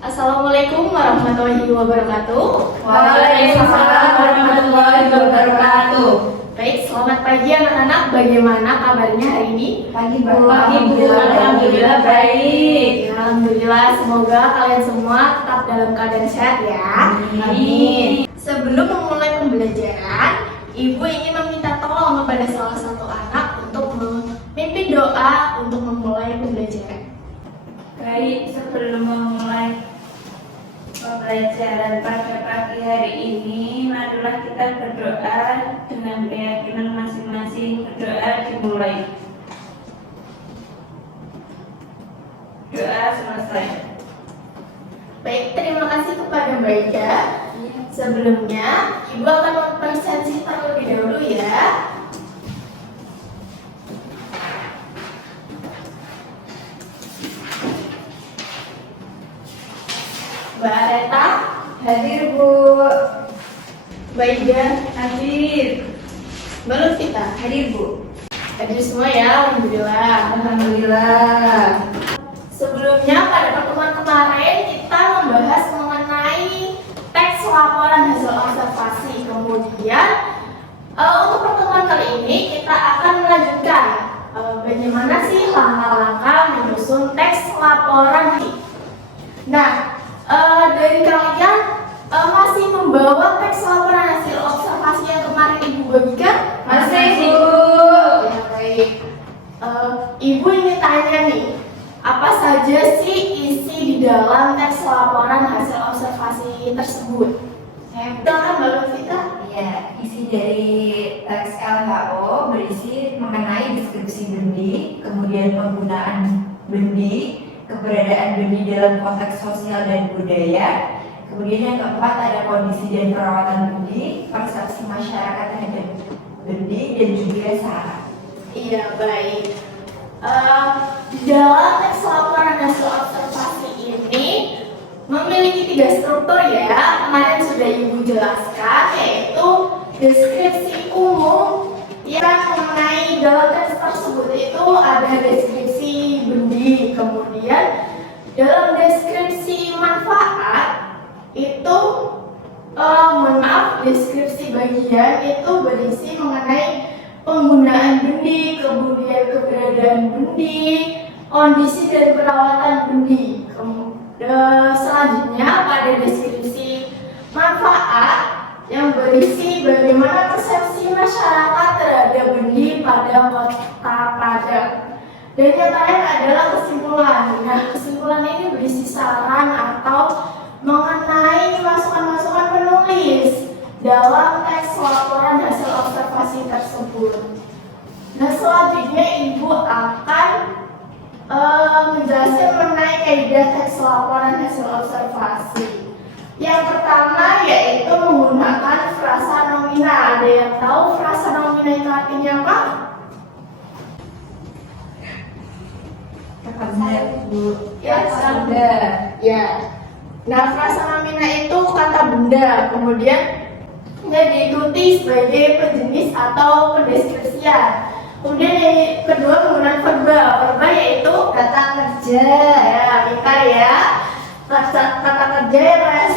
Assalamualaikum warahmatullahi wabarakatuh. Waalaikumsalam warahmatullahi wabarakatuh. Baik, selamat pagi anak-anak. Bagaimana kabarnya hari ini? Pagi, Bu. Alhamdulillah baik. Alhamdulillah, semoga kalian semua tetap dalam keadaan sehat ya. Amin. Sebelum memulai pembelajaran, Ibu ingin meminta tolong kepada salah satu anak untuk memimpin doa untuk memulai pembelajaran. Baik, sebelum memulai pembelajaran pada pagi hari ini, marilah kita berdoa dengan keyakinan masing-masing. Berdoa dimulai. Doa selesai. Baik, terima kasih kepada Mbak Ida. Sebelumnya, Ibu akan mempresentasi terlebih dahulu ya. Mbak Reta, Hadir, Bu. Mbak Ida, Hadir. Mbak Lutfita, Hadir, Bu. hadir semua ya, Alhamdulillah. Alhamdulillah. Sebelumnya pada pertemuan kemarin kita membahas mengenai teks laporan hasil observasi. Kemudian untuk pertemuan kali ini kita akan melanjutkan bagaimana sih langkah-langkah menyusun teks laporan. Nah, dari kalian masih membawa teks laporan hasil observasi yang kemarin Ibu bagikan? Masih, Bu. Ya, baik. Ibu ingin tanya nih, apa saja sih isi di dalam teks laporan hasil observasi tersebut? Silakan Mbak Lutfita. Ya, isi dari teks LHO berisi mengenai deskripsi bendi, kemudian penggunaan bendi, keberadaan bendi dalam konteks sosial dan budaya, kemudian yang keempat ada kondisi dan perawatan bendi, persepsi masyarakat terhadap bendi, dan juga syarat. Iya, baik. Di dalam teks laporan hasil observasi ini memiliki 3 struktur ya. Kemarin sudah Ibu jelaskan, yaitu deskripsi umum yang mengenai dalam teks tersebut itu ada deskripsi bendi, kemudian dalam deskripsi manfaat itu mohon maaf, deskripsi bagian itu berisi mengenai penggunaan bendi, kemudian keberadaan bendi, kondisi dan perawatan bendi. Selanjutnya pada deskripsi manfaat yang berisi bagaimana persepsi masyarakat terhadap bendi pada kota Padang. Dan yang terakhir adalah kesimpulan. Nah, kesimpulan ini berisi saran atau mengenai masukan-masukan penulis dalam teks laporan hasil observasi tersebut. Nah, selanjutnya Ibu akan menjelaskan mengenai kaidah teks laporan hasil observasi. Yang pertama yaitu menggunakan frasa nomina. Ada yang tahu frasa nomina itu artinya apa? Saya, Bu. Ya, benda. Ya. Nah, frasa nomina itu kata benda. Kemudian diikuti sebagai penjenis atau pendeskripsian. Kemudian yang kedua penggunaan verba. Verba yaitu kata kerja. Ya, kita ya. Kata kerja yang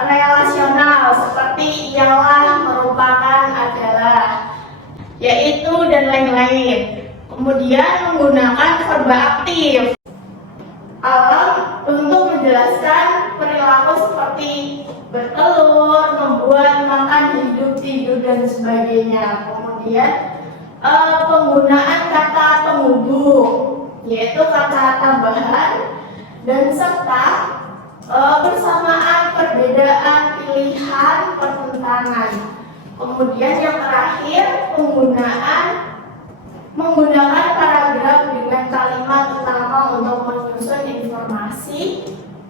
relasional seperti ialah, merupakan, adalah, yaitu dan lain-lain. Kemudian menggunakan verba aktif. Alam untuk menjelaskan perilaku seperti bertelur, membuat, makan, hidup, tidur, dan sebagainya. Kemudian penggunaan kata penghubung, yaitu kata tambahan, dan serta persamaan, perbedaan, pilihan, pertentangan. Kemudian yang terakhir menggunakan paragraf dengan kalimat utama untuk menyusun informasi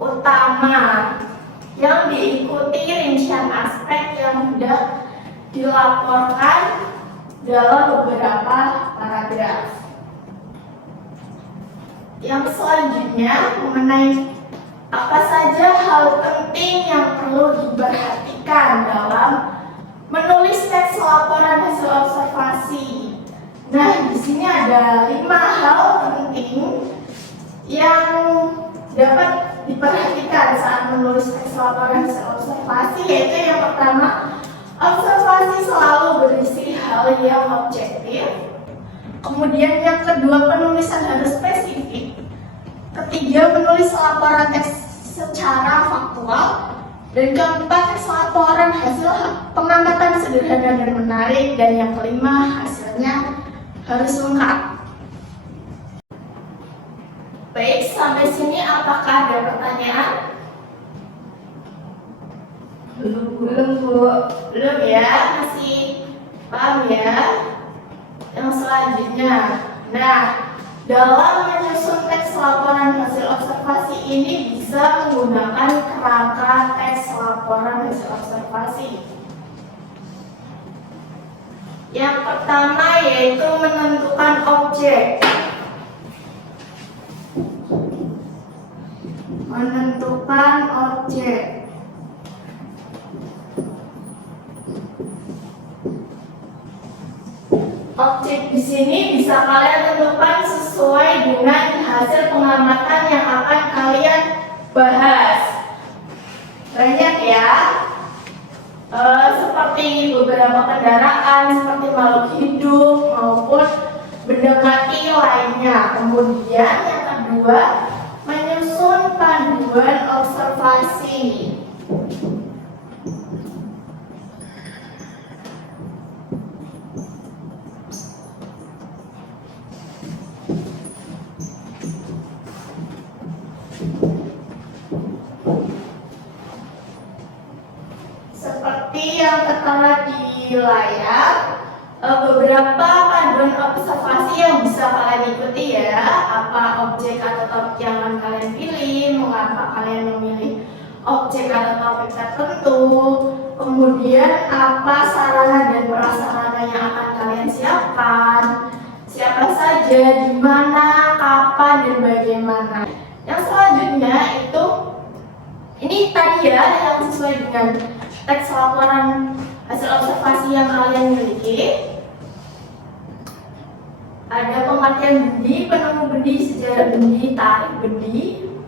utama yang diikuti rincian aspek yang sudah dilaporkan dalam beberapa paragraf. Yang selanjutnya mengenai apa saja hal penting yang perlu diperhatikan dalam menulis teks laporan hasil observasi. Nah, di sini ada 5 hal penting yang dapat diperhatikan saat menulis teks laporan hasil observasi, yaitu yang pertama, observasi selalu berisi hal yang objektif. Kemudian yang kedua, penulisan harus spesifik. Ketiga, menulis laporan teks secara faktual. Dan keempat, teks laporan hasil pengamatan sederhana dan menarik. Dan yang kelima, hasilnya harus lengkap. Baik, sampai sini apakah ada pertanyaan? Belum Bu. Belum ya, masih paham ya? Yang selanjutnya, nah, dalam menyusun teks laporan hasil observasi ini bisa menggunakan kerangka teks laporan hasil observasi. Yang pertama yaitu menentukan objek. Menentukan objek. Objek di sini bisa kalian tentukan sesuai dengan hasil pengamatan yang akan kalian bahas. Banyak ya, seperti beberapa kendaraan, seperti makhluk hidup maupun benda mati lainnya. Kemudian yang kedua, menyusun panduan observasi. Seperti yang tertera di layar, beberapa panduan observasi yang bisa kalian ikuti ya. Apa objek atau topik yang akan kalian pilih, mengapa kalian memilih objek atau topik tertentu, kemudian apa sarana dan prasarana yang akan kalian siapkan, siapa saja, di mana, kapan, dan bagaimana. Yang selanjutnya itu, ini tadi ya yang sesuai dengan teks laporan hasil observasi yang kalian miliki. Ada pengertian bendi, penemu bendi, sejarah bendi, tarikh bendi,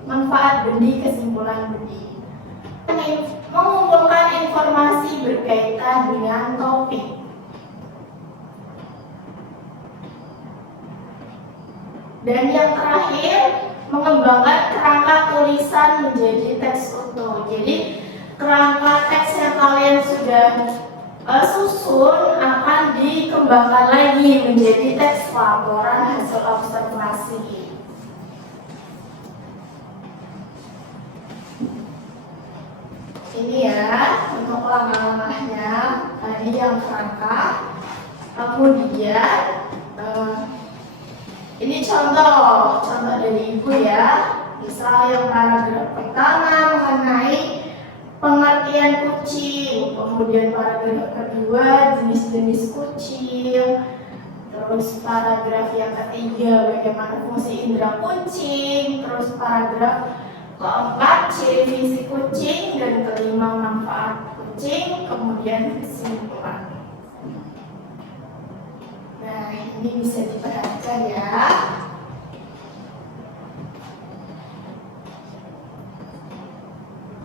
manfaat bendi, kesimpulan bendi. Mengumpulkan informasi berkaitan dengan topik. Dan yang terakhir, mengembangkan kerangka tulisan menjadi teks utuh. Jadi kerangka teks yang kalian sudah susun akan dikembangkan lagi menjadi teks laporan hasil observasi. Ini ya untuk langkah-langkahnya, tadi yang kerangka. Kemudian ini contoh dari ibu ya. Misal yang paragraf pertama mengenai pengertian kucing, kemudian paragraf kedua jenis-jenis kucing, terus paragraf yang ketiga bagaimana fungsi indera kucing, terus paragraf keempat ciri fungsi kucing, dan kelima manfaat kucing, kemudian kesimpulan. Nah, ini bisa diperhatikan ya.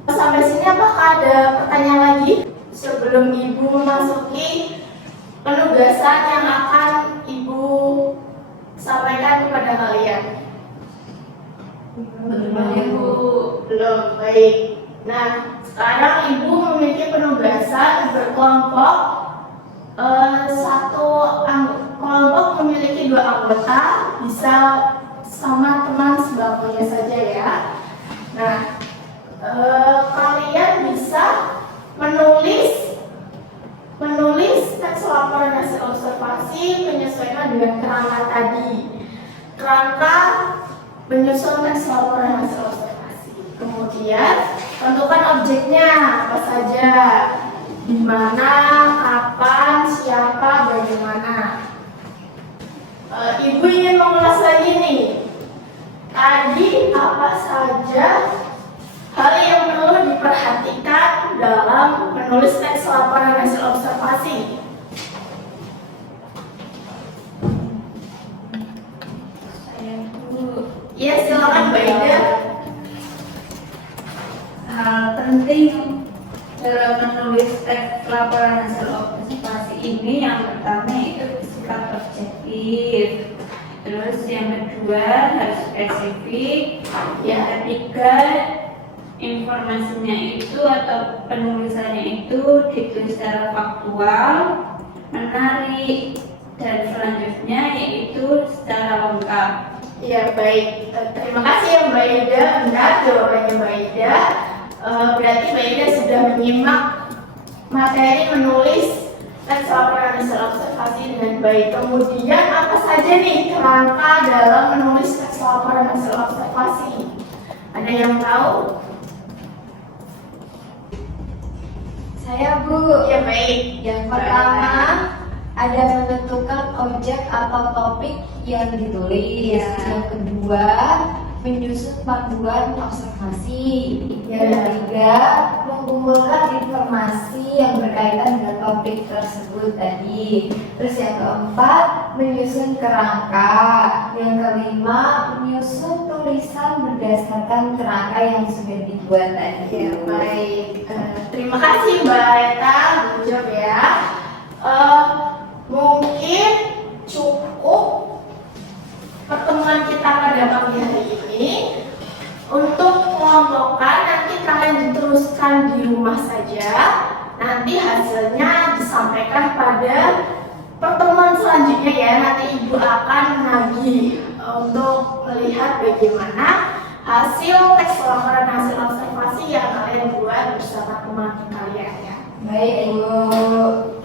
Sampai sini apakah ada pertanyaan lagi? Sebelum Ibu memasuki penugasan yang akan Ibu sampaikan kepada kalian. Belum, baik. Nah, sekarang Ibu memiliki penugasan berkelompok. Satu kelompok memiliki 2 anggota, bisa sama teman sebangkunya saja ya. Nah, kalian bisa menulis teks laporan hasil observasi menyesuaikan dengan kerangka tadi. Kerangka menyusun teks laporan hasil observasi. Kemudian tentukan objeknya apa saja, di mana, kapan, siapa, bagaimana. Ibu ingin mengulas lagi nih. Tadi apa saja hal yang perlu diperhatikan dalam menulis teks laporan hasil observasi? Saya dulu. Ya, silakan Mbak Ida. penting dalam menulis teks laporan hasil observasi ini yang pertama itu bersifat objektif, terus yang kedua harus spesifik, yang ketiga informasinya itu atau penulisannya itu ditulis secara faktual, menarik, dan selanjutnya yaitu secara lengkap. Ya baik, terima kasih ya Mbak Ida. Benar jawabannya Mbak Ida. Berarti Mbak Ida sudah menyimak materi menulis teks laporan hasil observasi dengan baik. Kemudian apa saja nih kerangka dalam menulis teks laporan hasil observasi? Ada yang tahu? Saya Bu. Ya baik. Yang pertama ada menentukan objek atau topik yang ditulis. Ya. Yang kedua menyusun panduan observasi. Yang Ya. ketiga mengumpulkan informasi yang berkaitan dengan topik tersebut tadi. Terus yang keempat menyusun kerangka. Yang kelima menyusun tulisan berdasarkan kerangka yang sudah dibuat tadi. Ya baik. Terima kasih Mbak Reta, good job ya. Mungkin cukup pertemuan kita pada pagi hari ini. Untuk mengelompokkan nanti kalian diteruskan di rumah saja. Nanti hasilnya disampaikan pada pertemuan selanjutnya ya. Nanti Ibu akan menagih untuk melihat bagaimana hasil teks laporan hasil observasi yang kalian buat bersama teman kalian ya. Baik Bu.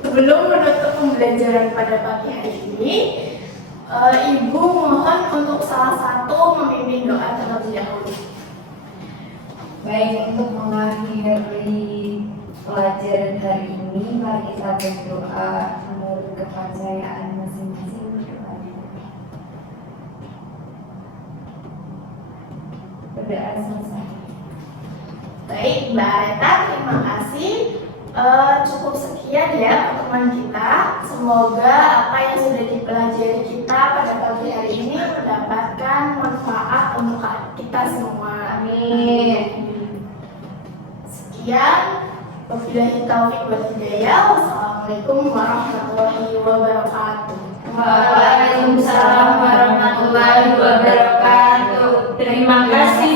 Sebelum menutup pembelajaran pada pagi hari ini, Ibu mohon untuk salah satu memimpin doa terlebih dahulu. Baik, untuk mengakhiri pelajaran hari ini, mari kita berdoa menurut kepercayaan masing-masing. Berdoa selesai. Baik, Mbak Reta, terima kasih. Cukup sekian ya pertemuan kita. Semoga apa yang sudah dipelajari kita pada pagi hari ini mendapatkan manfaat untuk kita semua. Amin. Sekian, wabillahi taufiq wal hidayah. Wassalamualaikum warahmatullahi wabarakatuh. Waalaikumsalam warahmatullahi wabarakatuh. Terima kasih